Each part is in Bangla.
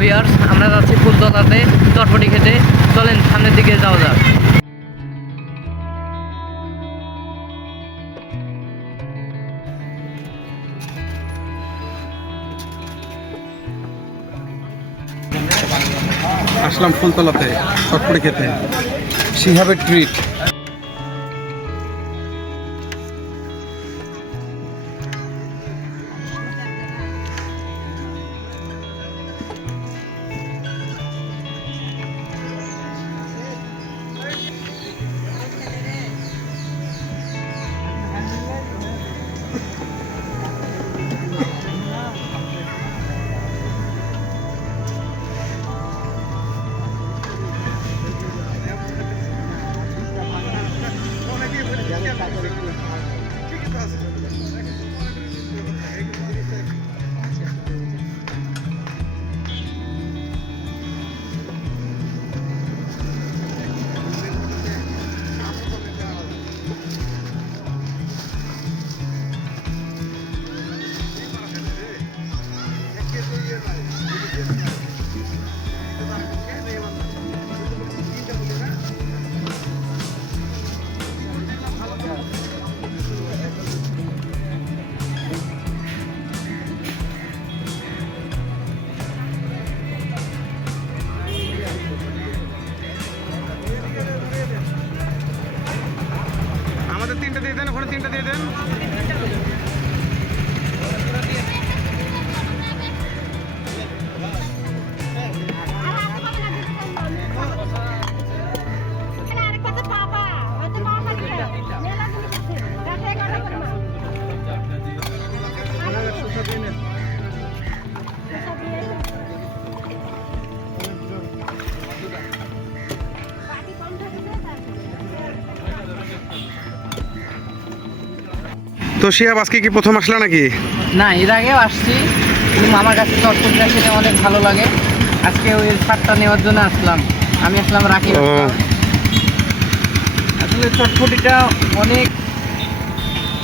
ভিউয়ার্স, আমরা যাচ্ছি ফুলতলাতে চটপটি খেতে। চলেন সামনের দিকে যাওয়া যাক। আসলাম ফুলতলাতে চটপটি খেতে। শিহাবের ট্রিট। আমাদের 3টা দিয়ে দেন, ওখানে 3টা দিয়ে দেন। তো শিহাব, আজকে কি প্রথম আসলা নাকি? না, এর আগেও আসছি, কিন্তু আমার কাছে চটপটিটা খেতে অনেক ভালো লাগে। আজকে ওই ছাড়টা নেওয়ার জন্য আসলাম। আমি আসলাম রাকিব। আসলে চটপটিটা অনেক,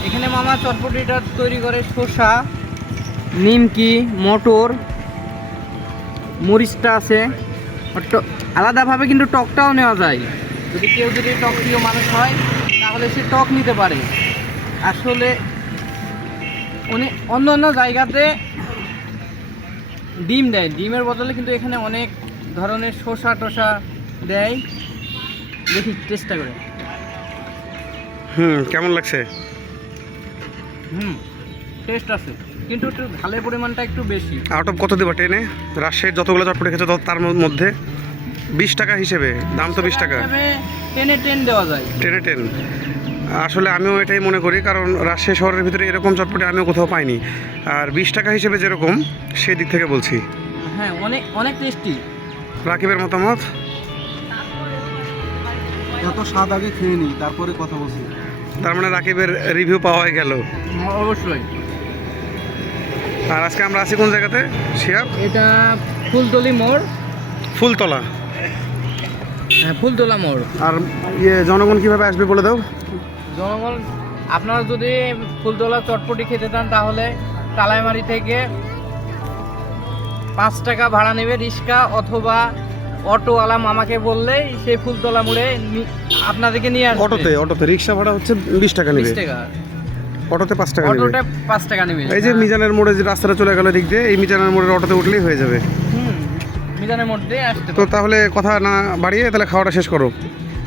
এখানে মামা চটপটিটা তৈরি করে শসা, নিমকি, মটর, মরিচটা আছে। আলাদাভাবে কিন্তু টকটাও নেওয়া যায়। যদি টক প্রিয় মানুষ হয় তাহলে সে টক নিতে পারে। আসলে অন্য অন্য জায়গাতে ডিম দেয়, ডিমের বদলে কিন্তু এখানে অনেক ধরনের শসা টসা দেয়। দেখি চেষ্টা করে। কেমন লাগছে? টেস্ট আছে, কিন্তু একটু ঝালের পরিমাণটা একটু বেশি। আউট অফ কত দেবা টেনে? রাজশাহীর যতগুলো চটপটি খেয়েছো তার মধ্যে 20 টাকা হিসেবে, দাম তো 20 টাকা। টেনে 10 দেওয়া যায়। টেনে 10। আসলে আমিও এটাই মনে করি, কারণ রাজশাহী শহরের ভিতরে এরকম চটপটি আমিও কোথাও পাইনি। আর 20 টাকা হিসেবে যেরকম, সেই দিক থেকে বলছি। হ্যাঁ, অনেক অনেক টেস্টি। রাকিবের মতামত? যত স্বাদ আগে খেয়ে নিই, তারপরে কথা বলছি। তার মানে রাকিবের রিভিউ পাওয়া হয়ে গেল। অবশ্যই। আর আজকে আমরা আছি কোন জায়গাতে শিহাব? এটা ফুলতলি মোড়। ফুলতলা। হ্যাঁ, ফুলতলা মোড়। আর জনগণ কিভাবে আসবে বলে দাও। জনগণ, আপনারা যদি ফুলতলা চটপটি খেতে চান তাহলে তালাইমারি থেকে 5 টাকা ভাড়া নেবে রিক্সা, অথবা অটোওয়ালা মামাকে বললেই সেই ফুলতলা মোড়ে আপনাদেরকে নিয়ে আসবে। অটোতে রিক্সা ভাড়া হচ্ছে 20 টাকা নেবে। 20 টাকা। অটোতে 5 টাকা নেবে। অটোতে 5 টাকা নেবে। এই যে মিজানের মোড়ে যে রাস্তাটা চলে গেল দিক দিয়ে, এই মিজানের মোড়ের অটোতে উঠলেই হয়ে যাবে। মিজানের মধ্যে আসতে তো তাহলে কথা না বাড়িয়ে তাহলে খাওয়াটা শেষ করো।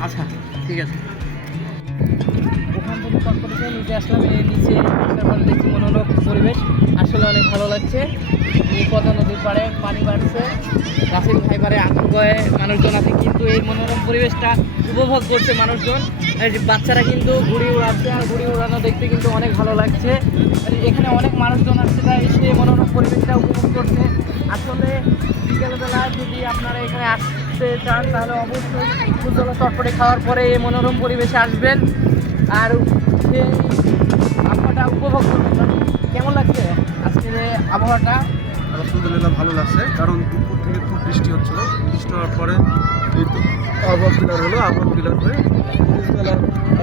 আচ্ছা, ঠিক আছে। ওখান থেকে চটপটি খেয়ে নিচে আসলাম। এই নিচে আসার পরে দেখছি মনোরম পরিবেশ, আসলে অনেক ভালো লাগছে। এই পদ্মা নদীর পাড়ে পানি বাড়ছে, গাছের ভাই পাড়ে আনন্দয়ে মানুষজন আছে, কিন্তু এই মনোরম পরিবেশটা উপভোগ করছে মানুষজন। আর বাচ্চারা কিন্তু ঘুড়ি উড়াচ্ছে, আর ঘুড়ি উড়ানো দেখতে কিন্তু অনেক ভালো লাগছে। আর এখানে অনেক মানুষজন আসছে, তাই সেই মনোরম পরিবেশটা উপভোগ করছে। আসলে বিকেলবেলা যদি আপনারা এখানে আসতে চান তাহলে অবশ্যই ফুলতলা চটপটি খাওয়ার পরে এই মনোরম পরিবেশে আসবেন আর সেই আবহাওয়াটা উপভোগ করবেন। কেমন লাগছে আজকের এই আবহাওয়াটা? আলহামদুলিল্লাহ ভালো লাগছে, কারণ দুপুর থেকে খুব বৃষ্টি হচ্ছিল। বৃষ্টি হওয়ার পরে এই তো আবহাওয়া ক্লিয়ার হলো। আবহাওয়া ক্লিয়ার হয়ে ফুলতলা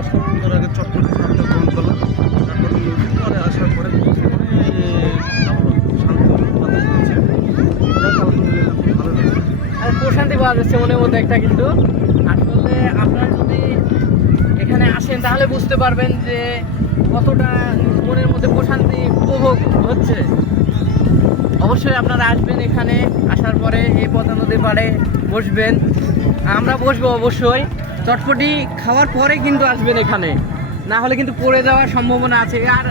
আসলাম। ফুলতলার আগে চটপটি খাওয়াটা গ্রহণ করলাম। তারপরে নদীর পরে আসার পরে অনেক শান্ত বাতাস হচ্ছে। আলহামদুলিল্লাহ খুব ভালো চলে যাচ্ছে মনের মধ্যে একটা, কিন্তু আসলে আপনারা যদি এখানে আসেন তাহলে বুঝতে পারবেন যে কতটা মনের মধ্যে প্রশান্তি উপভোগ হচ্ছে। অবশ্যই আপনারা আসবেন, এখানে আসার পরে এই পদ্মা নদীর পাড়ে বসবেন। আমরা বসবো অবশ্যই, চটপটি খাওয়ার পরে কিন্তু আসবেন এখানে, না হলে কিন্তু পড়ে যাওয়ার সম্ভাবনা আছে। আর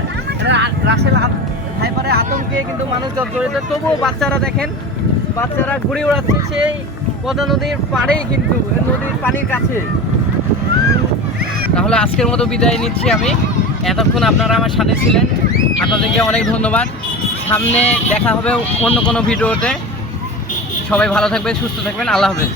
রাসেল হাইপারে আতঙ্কে কিন্তু মানুষ জড়িত, তবুও বাচ্চারা দেখেন, বাচ্চারা ঘুরে ওড়াচ্ছে সেই পদ্মা নদীর পাড়েই, কিন্তু নদীর পানির কাছে। তাহলে আজকের মতো বিদায় নিচ্ছি আমি। এতক্ষণ আপনারা আমার সাথে ছিলেন, আপনাদেরকে অনেক ধন্যবাদ। সামনে দেখা হবে অন্য কোনো ভিডিওতে। সবাই ভালো থাকবেন, সুস্থ থাকবেন, আল্লাহ হাফেজ।